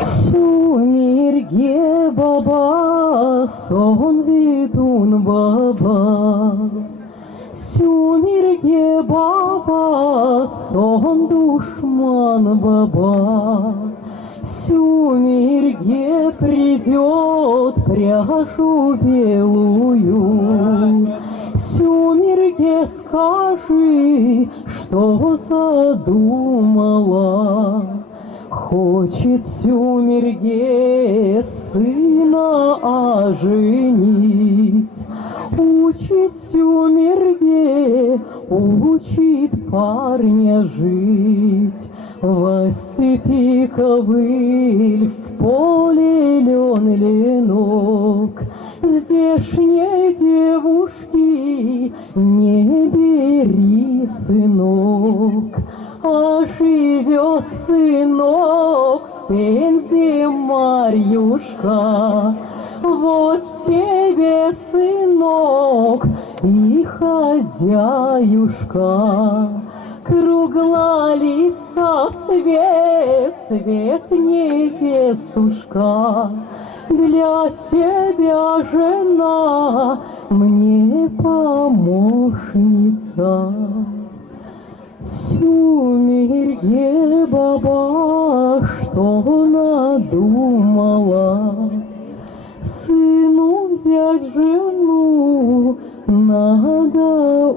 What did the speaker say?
Сюмерге баба, сон видун баба. Сюмерге баба, сон душман баба. Сюмерге придет пряжу белую. Сюмерге скажи, что задумала. Хочет Сюмерге сына оженить. Учит Сюмерге, учит парня жить. Во степи ковыль, в поле лен ленок. Здешней девушки не бери, сынок. А живет сынок в Пензе, Марьюшка. Вот тебе, сынок, и хозяюшка. Кругла лица свет, свет невестушка. Для тебя жена, мне помощница. Сюмерге баба, что надумала? Сыну взять жену надо